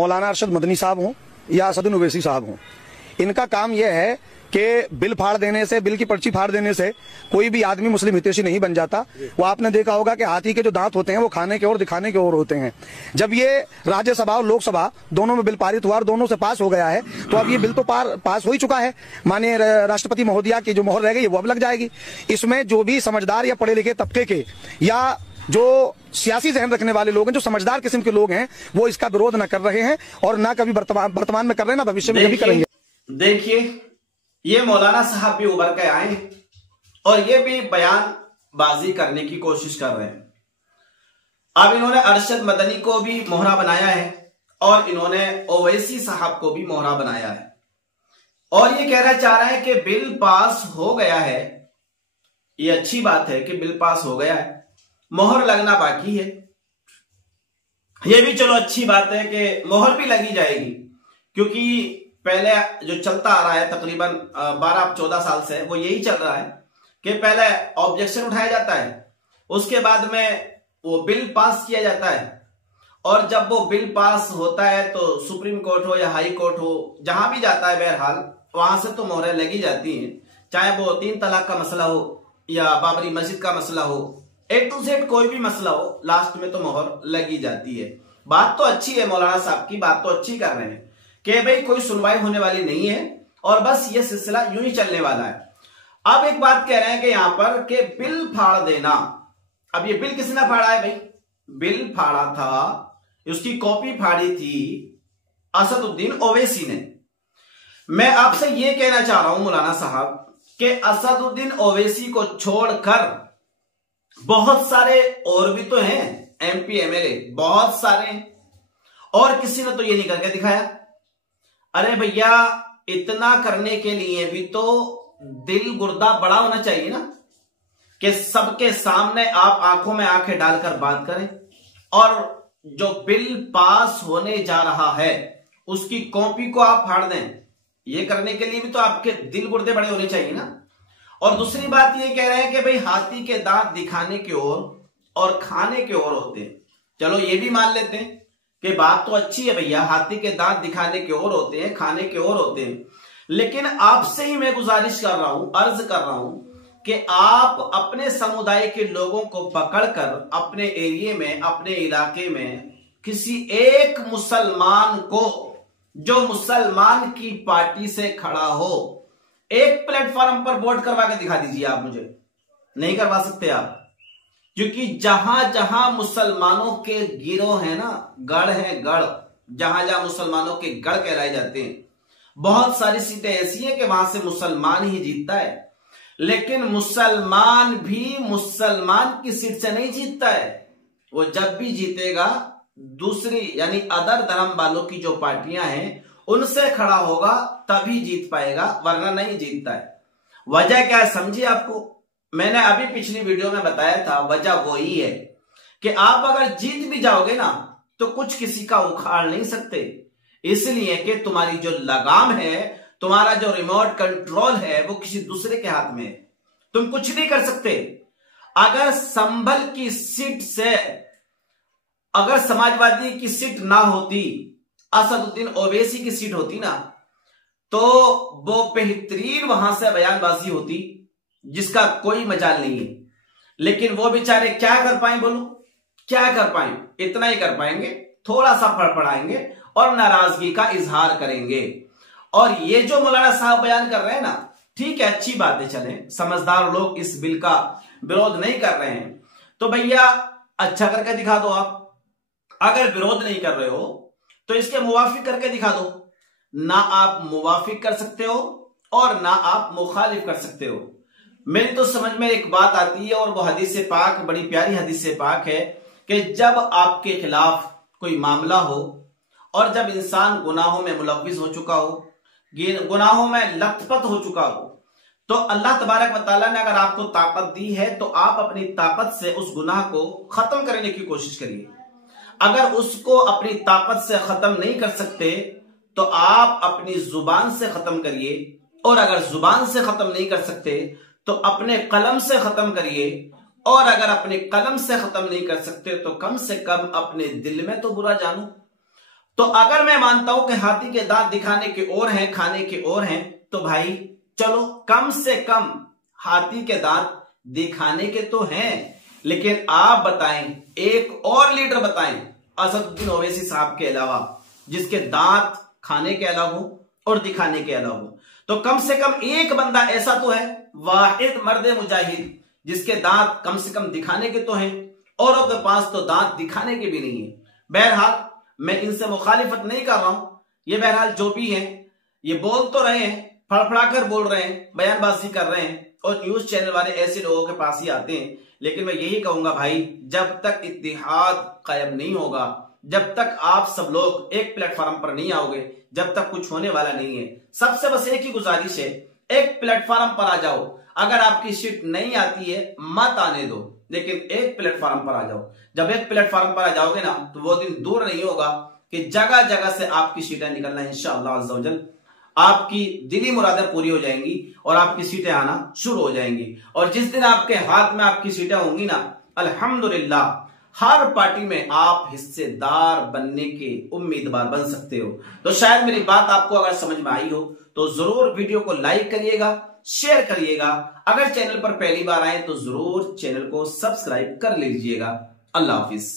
मौलाना अरशद मदनी साहब हों या असदुद्दीन ओवैसी साहब हों, इनका काम यह है कि बिल फाड़ देने से, बिल की पर्ची फाड़ देने से कोई भी आदमी मुस्लिम हितैषी नहीं बन जाता। वो आपने देखा होगा कि हाथी के जो दांत होते हैं वो खाने के और दिखाने के और होते हैं। जब ये राज्यसभा और लोकसभा दोनों में बिल पारित हुआ और दोनों से पास हो गया है, तो अब ये बिल तो पास हो ही चुका है। माननीय राष्ट्रपति महोदया की जो मोहर रह गई वो अब लग जाएगी। इसमें जो भी समझदार या पढ़े लिखे तबके के या जो सियासी जहन रखने वाले लोग हैं, जो समझदार किस्म के लोग हैं, वो इसका विरोध न कर रहे हैं और ना कभी वर्तमान में कर रहे हैं, ना भविष्य में कभी करेंगे। देखिए, ये मौलाना साहब भी उभर के आए और ये भी बयानबाजी करने की कोशिश कर रहे हैं। अब इन्होंने अरशद मदनी को भी मोहरा बनाया है और इन्होंने ओवैसी साहब को भी मोहरा बनाया है और ये कहना चाह रहे हैं कि बिल पास हो गया है। ये अच्छी बात है कि बिल पास हो गया है, मोहर लगना बाकी है। ये भी चलो अच्छी बात है कि मोहर भी लगी जाएगी, क्योंकि पहले जो चलता आ रहा है तकरीबन 12-14 साल से वो यही चल रहा है कि पहले ऑब्जेक्शन उठाया जाता है, उसके बाद में वो बिल पास किया जाता है और जब वो बिल पास होता है तो सुप्रीम कोर्ट हो या हाई कोर्ट हो, जहां भी जाता है बहरहाल वहां से तो मोहरें लगी जाती हैं। चाहे वो 3 तलाक का मसला हो या बाबरी मस्जिद का मसला हो, A to Z कोई भी मसला हो, लास्ट में तो मोहर लगी जाती है। बात तो अच्छी है, मौलाना साहब की बात तो अच्छी कर रहे हैं कि भाई कोई सुनवाई होने वाली नहीं है और बस ये सिलसिला यूं ही चलने वाला है। अब एक बात कह रहे हैं कि यहां पर कि बिल फाड़ देना। अब ये बिल किसने फाड़ा है भाई? बिल फाड़ा था, उसकी कॉपी फाड़ी थी असदुद्दीन ओवैसी ने। मैं आपसे ये कहना चाह रहा हूं मौलाना साहब कि असदुद्दीन ओवैसी को छोड़कर बहुत सारे और भी तो हैं MP MLA, बहुत सारे, और किसी ने तो ये नहीं करके दिखाया। अरे भैया, इतना करने के लिए भी तो दिल गुर्दा बड़ा होना चाहिए ना, कि सबके सामने आप आंखों में आंखें डालकर बात करें और जो बिल पास होने जा रहा है उसकी कॉपी को आप फाड़ दें। ये करने के लिए भी तो आपके दिल गुर्दे बड़े होने चाहिए ना। और दूसरी बात ये कह रहे हैं कि भाई हाथी के दांत दिखाने की ओर और खाने के ओर होते हैं। चलो ये भी मान लेते हैं कि बात तो अच्छी है भैया, हाथी के दांत दिखाने के ओर होते हैं, खाने के ओर होते हैं, लेकिन आपसे ही मैं गुजारिश कर रहा हूं, अर्ज कर रहा हूं कि आप अपने समुदाय के लोगों को पकड़कर अपने एरिया में, अपने इलाके में किसी एक मुसलमान को जो मुसलमान की पार्टी से खड़ा हो, एक प्लेटफॉर्म पर वोट करवा के दिखा दीजिए। आप मुझे नहीं करवा सकते आप, क्योंकि जहां जहां मुसलमानों के गिरोह है ना, गढ़ है गढ़, जहां जहां मुसलमानों के गढ़ कहलाए जाते हैं, बहुत सारी सीटें ऐसी हैं कि वहां से मुसलमान ही जीतता है। लेकिन मुसलमान भी मुसलमान की सीट से नहीं जीतता है। वो जब भी जीतेगा दूसरी यानी अदर धर्म वालों की जो पार्टियां हैं उनसे खड़ा होगा, तभी जीत पाएगा, वरना नहीं जीतता है। वजह क्या है समझिए आपको, मैंने अभी पिछली वीडियो में बताया था। वजह वही है कि आप अगर जीत भी जाओगे ना तो कुछ किसी का उखाड़ नहीं सकते, इसलिए कि तुम्हारी जो लगाम है, तुम्हारा जो रिमोट कंट्रोल है वो किसी दूसरे के हाथ में है। तुम कुछ नहीं कर सकते। अगर संभल की सीट से अगर समाजवादी की सीट ना होती, असदुद्दीन ओवैसी की सीट होती ना, तो वो बेहतरीन वहां से बयानबाजी होती जिसका कोई मजाल नहीं है। लेकिन वो बेचारे क्या कर पाए, बोलो क्या कर पाए? इतना ही कर पाएंगे, थोड़ा सा फड़फड़ाएंगे और नाराजगी का इजहार करेंगे। और ये जो मौलाना साहब बयान कर रहे हैं ना, ठीक है, अच्छी बात है, चले समझदार लोग इस बिल का विरोध नहीं कर रहे हैं तो भैया अच्छा करके दिखा दो। आप अगर विरोध नहीं कर रहे हो तो इसके मुवाफिक करके दिखा दो। ना आप मुवाफिक कर सकते हो और ना आप मुखालिफ कर सकते हो। मेरी तो समझ में एक बात आती है और वो हदीस पाक, बड़ी प्यारी हदीस पाक है कि जब आपके खिलाफ कोई मामला हो और जब इंसान गुनाहों में मुलव्विस हो चुका हो, गुनाहों में लथपथ हो चुका हो, तो अल्लाह तबारक व तआला ने अगर आपको ताकत दी है तो आप अपनी ताकत से उस गुनाह को खत्म करने की कोशिश करिए। अगर उसको अपनी ताकत से खत्म नहीं कर सकते तो आप अपनी जुबान से खत्म करिए, और अगर जुबान से खत्म नहीं कर सकते तो अपने कलम से खत्म करिए, और अगर अपने कलम से खत्म नहीं कर सकते तो कम से कम अपने दिल में तो बुरा जानो। तो अगर मैं मानता हूं कि हाथी के दांत दिखाने के और हैं, खाने के और हैं, तो भाई चलो कम से कम हाथी के दांत दिखाने के तो हैं, लेकिन आप बताएं एक और लीडर बताएं असदुद्दीन ओवैसी साहब के अलावा जिसके दांत खाने के अलग हो और दिखाने के अलग हो। तो कम से कम एक बंदा ऐसा तो है, वाहिद मर्द मुजाहिद, जिसके दांत कम से कम दिखाने के तो हैं, औरों के पास तो दांत दिखाने के भी नहीं है। बहरहाल मैं इनसे मुखालिफत नहीं कर रहा हूं, ये बहरहाल जो भी हैं ये बोल तो रहे हैं, फड़फड़ाकर बोल रहे हैं, बयानबाजी कर रहे हैं, और न्यूज चैनल वाले ऐसे लोगों के पास ही आते हैं। लेकिन मैं यही कहूंगा भाई, जब तक इत्तिहाद कायम नहीं होगा, जब तक आप सब लोग एक प्लेटफॉर्म पर नहीं आओगे, जब तक कुछ होने वाला नहीं है। सबसे बस एक ही गुजारिश है, एक प्लेटफॉर्म पर आ जाओ। अगर आपकी सीट नहीं आती है मत आने दो, लेकिन एक प्लेटफॉर्म पर आ जाओ। जब एक प्लेटफॉर्म पर आ जाओगे ना, तो वो दिन दूर नहीं होगा कि जगह जगह से आपकी सीटें निकलना इंशाअल्लाह अज़्ज़ा वजल, आपकी दिली मुरादें पूरी हो जाएंगी और आपकी सीटें आना शुरू हो जाएंगी। और जिस दिन आपके हाथ में आपकी सीटें होंगी ना, अल्हम्दुलिल्लाह हर पार्टी में आप हिस्सेदार बनने के उम्मीदवार बन सकते हो। तो शायद मेरी बात आपको अगर समझ में आई हो तो जरूर वीडियो को लाइक करिएगा, शेयर करिएगा। अगर चैनल पर पहली बार आए तो जरूर चैनल को सब्सक्राइब कर लीजिएगा। अल्लाह हाफिज।